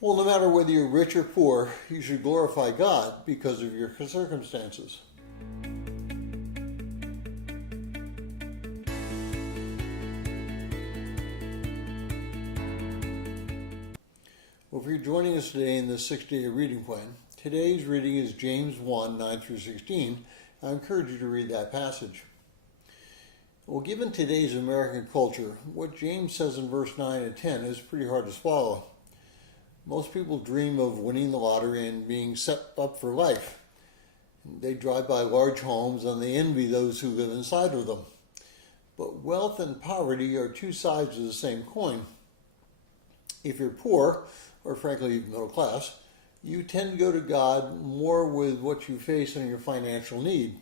Well, no matter whether you're rich or poor, you should glorify God because of your circumstances. Well, if you're joining us today in this 6-day reading plan, today's reading is James 1, 9 through 16. I encourage you to read that passage. Well, given today's American culture, what James says in verse 9 and 10 is pretty hard to swallow. Most people dream of winning the lottery and being set up for life. They drive by large homes and they envy those who live inside of them. But wealth and poverty are two sides of the same coin. If you're poor, or frankly middle class, you tend to go to God more with what you face in your financial need.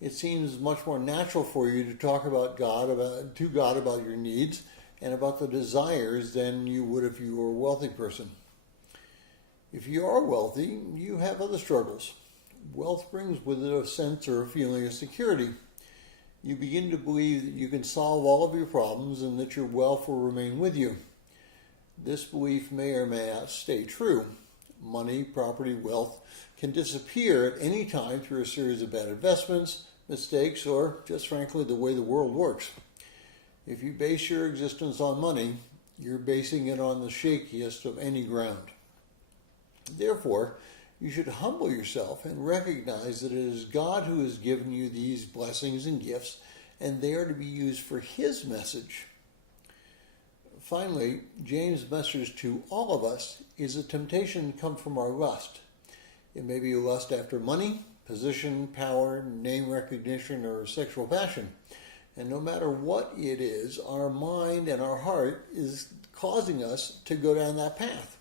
It seems much more natural for you to talk about God about your needs and about the desires than you would if you were a wealthy person. If you are wealthy, you have other struggles. Wealth brings with it a sense or a feeling of security. You begin to believe that you can solve all of your problems and that your wealth will remain with you. This belief may or may not stay true. Money, property, wealth can disappear at any time through a series of bad investments, mistakes, or just frankly the way the world works. If you base your existence on money, you're basing it on the shakiest of any ground. Therefore, you should humble yourself and recognize that it is God who has given you these blessings and gifts, and they are to be used for His message. Finally, James' message to all of us is a temptation to come from our lust. It may be a lust after money, position, power, name recognition, or sexual passion. And no matter what it is, our mind and our heart is causing us to go down that path.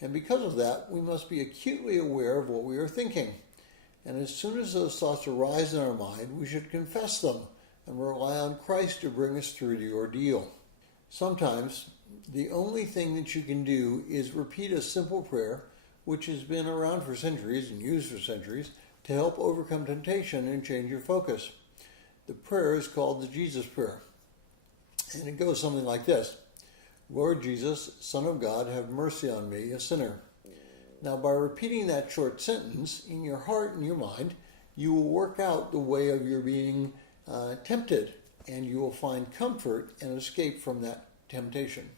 And because of that, we must be acutely aware of what we are thinking. And as soon as those thoughts arise in our mind, we should confess them and rely on Christ to bring us through the ordeal. Sometimes, the only thing that you can do is repeat a simple prayer, which has been around for centuries and used for centuries, to help overcome temptation and change your focus. The prayer is called the Jesus Prayer. And it goes something like this: Lord Jesus, Son of God, have mercy on me, a sinner. Now, by repeating that short sentence in your heart and your mind, you will work out the way of your being tempted, and you will find comfort and escape from that temptation.